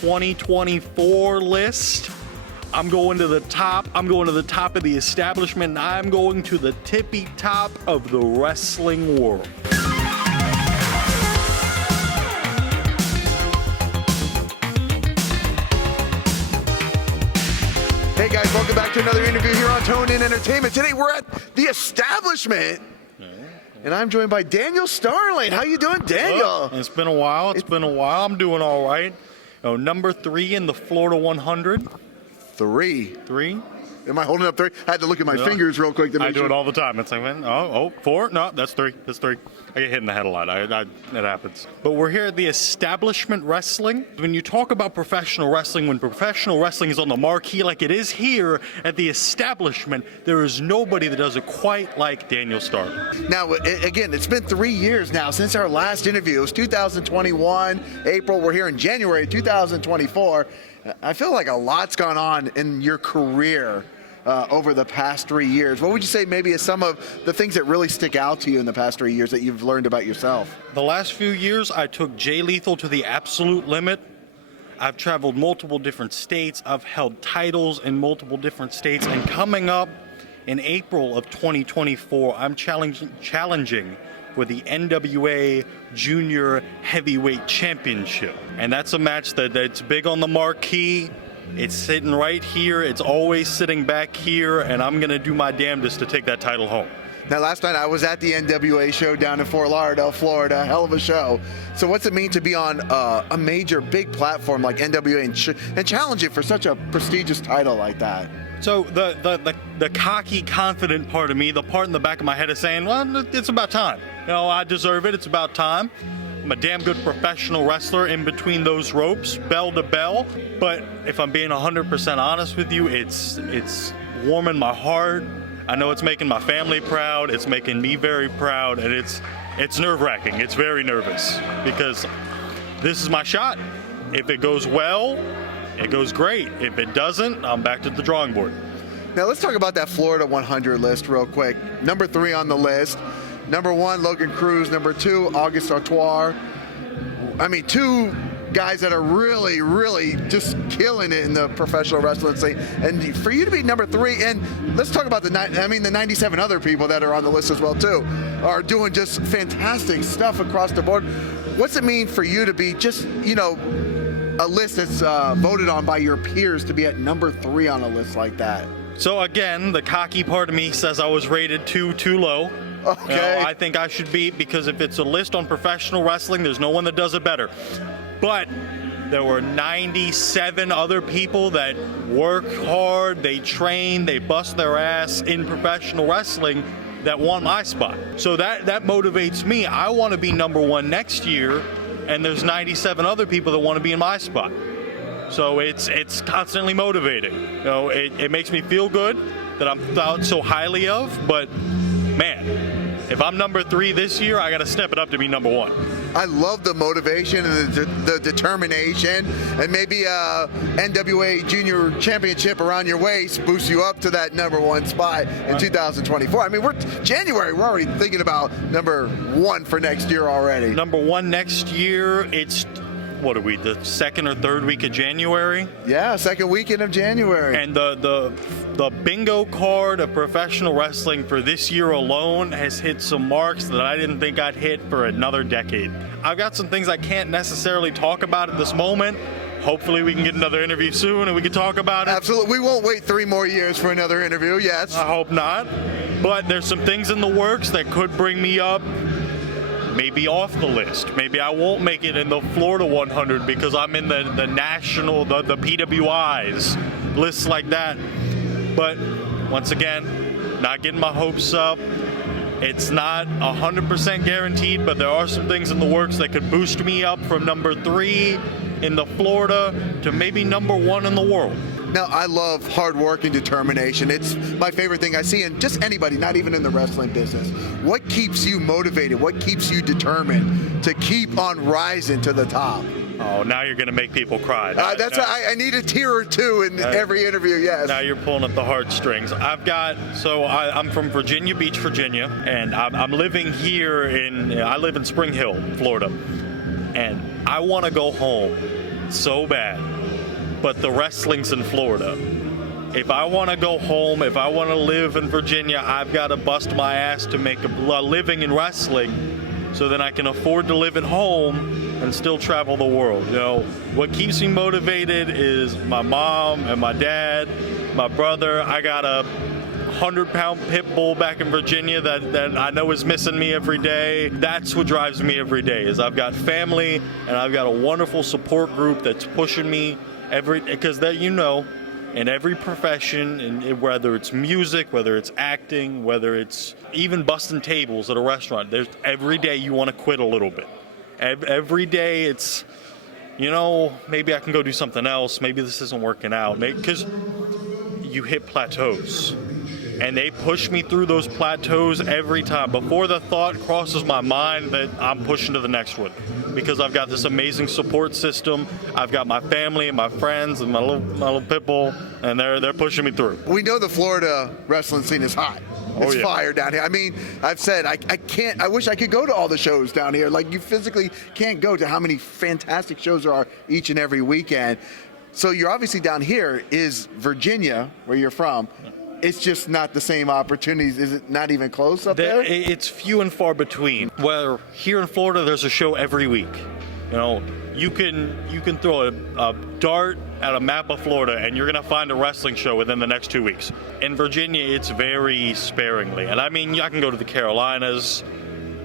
2024 list. I'm going to the top. I'm going to the top of the establishment, and I'm going to the tippy top of the wrestling world. Hey guys, welcome back to another interview here on Tone In Entertainment. Today we're at the establishment, and I'm joined by Daniel Starling. How you doing, Daniel? It's been a while. I'm doing all right. Number 3 in the Florida 100. Three. Am I holding up 3? I had to look at my fingers real quick to make sure. I do it all the time. It's like, 4? No, that's 3. That's 3. I get hit in the head a lot. It happens. But we're here at the Establishment Wrestling. When you talk about professional wrestling, when professional wrestling is on the marquee like it is here at the Establishment, there is nobody that does it quite like Daniel Starling. Now, again, it's been 3 years now since our last interview. It was 2021, April. We're here in January 2024. I feel like a lot's gone on in your career over the past 3 years. What would you say maybe is some of the things that really stick out to you in the past 3 years that you've learned about yourself? The last few years, I took Jay Lethal to the absolute limit. I've traveled multiple different states. I've held titles in multiple different states. And coming up in April of 2024, I'm challenging for the NWA Junior Heavyweight Championship. And that's a match that's big on the marquee. It's sitting right here. It's always sitting back here, and I'm going to do my damnedest to take that title home. Now, last night I was at the NWA show down in Fort Lauderdale, Florida. Hell of a show. So what's it mean to be on a major, big platform like NWA and challenge it for such a prestigious title like that? So the cocky, confident part of me, the part in the back of my head is saying, well, it's about time. I deserve it. It's about time. I'm a damn good professional wrestler in between those ropes, bell to bell. But if I'm being 100% honest with you, it's warming my heart. I know it's making my family proud. It's making me very proud, and it's nerve-wracking. It's very nervous because this is my shot. If it goes well, it goes great. If it doesn't, I'm back to the drawing board. Now let's talk about that Florida 100 list real quick. Number 3 on the list. Number 1, Logan Cruz. Number 2, August Artois. I mean, 2 guys that are really, really just killing it in the professional wrestling scene. And for you to be number 3, and let's talk about the 97 other people that are on the list as well too, are doing just fantastic stuff across the board. What's it mean for you to be just, a list that's voted on by your peers to be at number 3 on a list like that? So again, the cocky part of me says I was rated too low. Okay. I think I should be, because if it's a list on professional wrestling, there's no one that does it better. But there were 97 other people that work hard, they train, they bust their ass in professional wrestling that want my spot. So that motivates me. I want to be number 1 next year, and there's 97 other people that want to be in my spot. So it's constantly motivating. It makes me feel good that I'm thought so highly of, but man, if I'm number 3 this year, I got to step it up to be number 1. I love the motivation and the determination, and maybe NWA Junior Championship around your waist boosts you up to that number 1 spot in 2024. I mean, we're January. We're already thinking about number 1 for next year already. Number 1 next year. It's what are we? The 2nd or 3rd week of January? Yeah, 2nd weekend of January. And the bingo card of professional wrestling for this year alone has hit some marks that I didn't think I'd hit for another decade. I've got some things I can't necessarily talk about at this moment. Hopefully we can get another interview soon and we can talk about it. Absolutely. We won't wait 3 more years for another interview, yes. I hope not. But there's some things in the works that could bring me up, maybe off the list. Maybe I won't make it in the Florida 100 because I'm in the national, the PWIs, lists like that. But once again, not getting my hopes up. It's not 100% guaranteed, but there are some things in the works that could boost me up from number 3 in the Florida to maybe number 1 in the world. Now, I love hard work and determination. It's my favorite thing I see in just anybody, not even in the wrestling business. What keeps you motivated? What keeps you determined to keep on rising to the top? Oh, now you're going to make people cry. I need a tear or two in every interview, yes. Now you're pulling at the heartstrings. I'm from Virginia Beach, Virginia, and I'm living here I live in Spring Hill, Florida. And I want to go home so bad, but the wrestling's in Florida. If I want to go home, if I want to live in Virginia, I've got to bust my ass to make a living in wrestling, so then I can afford to live at home and still travel the world. You know, what keeps me motivated is my mom and my dad, my brother. I got a 100-pound pit bull back in Virginia that I know is missing me every day. That's what drives me every day, is I've got family and I've got a wonderful support group that's pushing me because that, you know, in every profession, and whether it's music, whether it's acting, whether it's even busting tables at a restaurant, there's every day you want to quit a little bit. Every day it's, you know, maybe I can go do something else. Maybe this isn't working out. Because you hit plateaus. And they push me through those plateaus every time. Before the thought crosses my mind that I'm pushing to the next one. Because I've got this amazing support system. I've got my family and my friends and my little pit bull, and they're pushing me through. We know the Florida wrestling scene is hot. It's fire down here. I mean, I've said I wish I could go to all the shows down here. Like, you physically can't go to how many fantastic shows there are each and every weekend. So you're obviously down here. Is Virginia, where you're from, it's just not the same opportunities. Is it not even close up there? It's few and far between. Where here in Florida, there's a show every week. You know, you can throw a dart at a map of Florida and you're going to find a wrestling show within the next 2 weeks. In Virginia, it's very sparingly. And I mean, I can go to the Carolinas,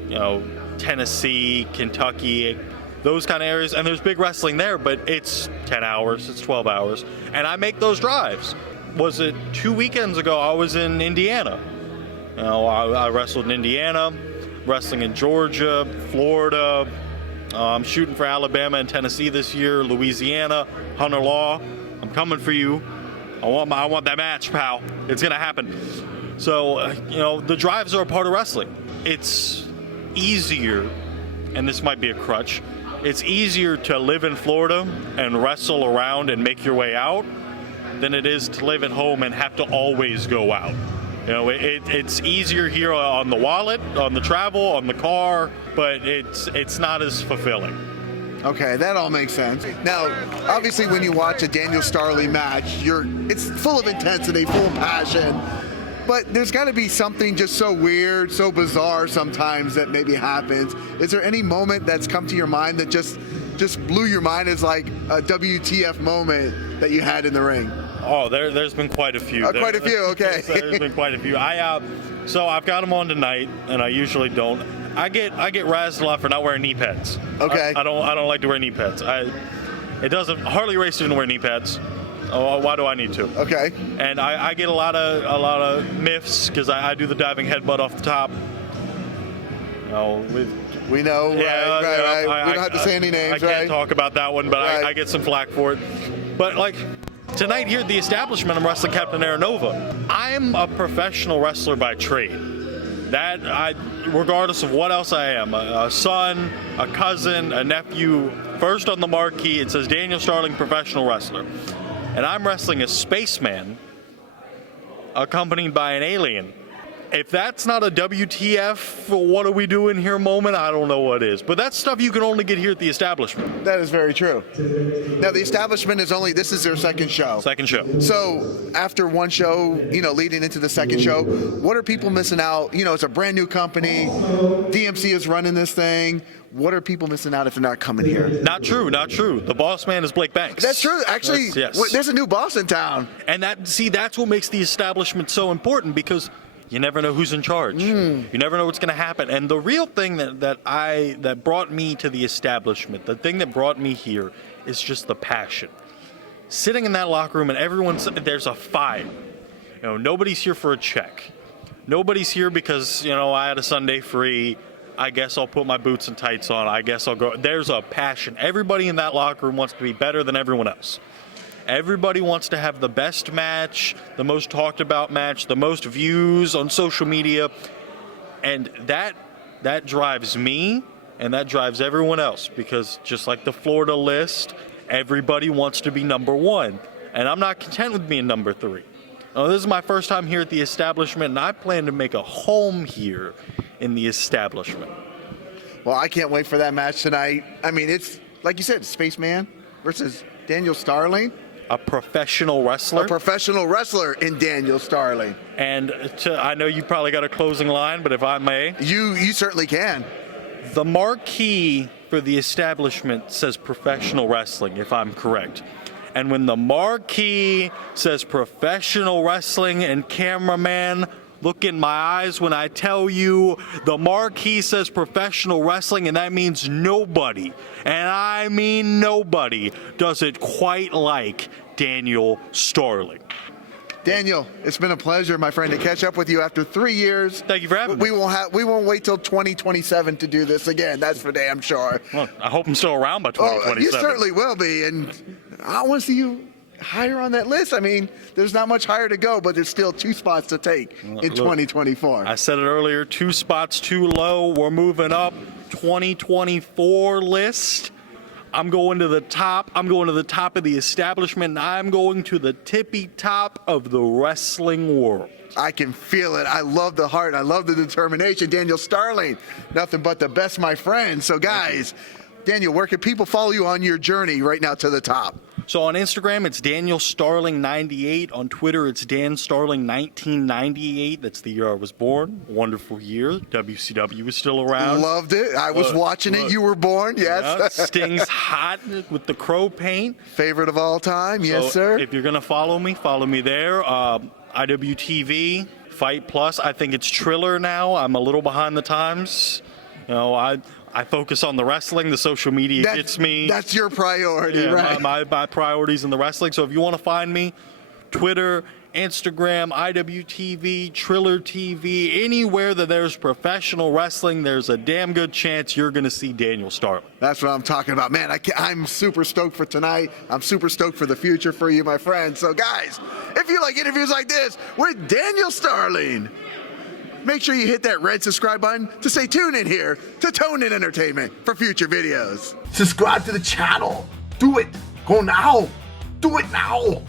you know, Tennessee, Kentucky, those kind of areas, and there's big wrestling there, but it's 10 hours, it's 12 hours, and I make those drives. Was it 2 weekends ago, I was in Indiana. You know, I wrestled in Indiana, wrestling in Georgia, Florida. I'm shooting for Alabama and Tennessee this year, Louisiana, Hunter Law. I'm coming for you. I want that match, pal. It's gonna happen. So, you know, the drives are a part of wrestling. It's easier, and this might be a crutch, it's easier to live in Florida and wrestle around and make your way out than it is to live at home and have to always go out. You know, it's easier here on the wallet, on the travel, on the car, but it's not as fulfilling. Okay, that all makes sense. Now, obviously, when you watch a Daniel Starling match, it's full of intensity, full of passion. But there's got to be something just so weird, so bizarre sometimes that maybe happens. Is there any moment that's come to your mind that just blew your mind as like a WTF moment that you had in the ring? Oh, there's been quite a few. Quite a few, okay. There's been quite a few. So I've got them on tonight, and I usually don't. I get razzed a lot for not wearing knee pads. Okay. I don't like to wear knee pads. Harley Race didn't wear knee pads. Oh, why do I need to? Okay. And I get a lot of miffs because I do the diving headbutt off the top. You know, we know, right. We don't have to say any names, I can't talk about that one, but I get some flack for it. But like tonight here at the establishment, I'm wrestling Captain Aranova. I'm a professional wrestler by trade. Regardless of what else I am, a son, a cousin, a nephew, first on the marquee, it says Daniel Starling, professional wrestler. And I'm wrestling a spaceman accompanied by an alien. If that's not a WTF, what are we doing here moment, I don't know what is. But that's stuff you can only get here at the establishment. That is very true. Now, the establishment this is their second show. Second show. So after one show, leading into the second show, what are people missing out? It's a brand new company. DMC is running this thing. What are people missing out if they're not coming here? Not true. The boss man is Blake Banks. That's true. Actually, yes. There's a new boss in town. And that's what makes the establishment so important, because you never know who's in charge. You never know what's going to happen. And the real thing that brought me to the establishment, the thing that brought me here, is just the passion. Sitting in that locker room and there's a fight. Nobody's here for a check. Nobody's here because, I had a Sunday free. I guess I'll put my boots and tights on. I guess I'll go. There's a passion. Everybody in that locker room wants to be better than everyone else. Everybody wants to have the best match, the most talked about match, the most views on social media. And that drives me, and that drives everyone else, because just like the Florida list, everybody wants to be number one. And I'm not content with being number 3. Now, this is my first time here at the establishment, and I plan to make a home here in the establishment. Well, I can't wait for that match tonight. I mean, it's like you said, Spaceman. versus Daniel Starling. A professional wrestler. A professional wrestler in Daniel Starling. And I know you probably got a closing line, but if I may. You certainly can. The marquee for the establishment says professional wrestling, if I'm correct. And when the marquee says professional wrestling and cameraman, look in my eyes when I tell you the marquee says professional wrestling, and that means nobody, and I mean nobody, does it quite like Daniel Starling. Daniel, it's been a pleasure, my friend, to catch up with you after 3 years. Thank you for having me. We won't wait till 2027 to do this again. That's for damn sure. Well, I hope I'm still around by 2027. You certainly will be, and I want to see you higher on that list. I mean, there's not much higher to go, but there's still 2 spots to take in 2024. I said it earlier, 2 spots too low. We're moving up. 2024 list. I'm going to the top. I'm going to the top of the establishment, and I'm going to the tippy top of the wrestling world. I can feel it. I love the heart. I love the determination. Daniel Starling, nothing but the best, my friend. So, guys, Daniel, where can people follow you on your journey right now to the top? So on Instagram, it's Daniel Starling 98. On Twitter, it's Dan Starling 1998. That's the year I was born. Wonderful year. WCW was still around. Loved it. I was watching it. You were born. Yes. Yeah, Sting's hot with the crow paint. Favorite of all time. Yes, so sir. If you're going to follow me there. IWTV, Fight Plus. I think it's Triller now. I'm a little behind the times. You know, I focus on the wrestling. The social media gets me. That's your priority, right? My priorities in the wrestling. So if you want to find me, Twitter, Instagram, IWTV, Triller TV, anywhere that there's professional wrestling, there's a damn good chance you're going to see Daniel Starling. That's what I'm talking about. Man, I'm super stoked for tonight. I'm super stoked for the future for you, my friend. So, guys, if you like interviews like this with Daniel Starling, make sure you hit that red subscribe button to stay tuned in here to Tone In Entertainment for future videos. Subscribe to the channel. Do it. Go now. Do it now.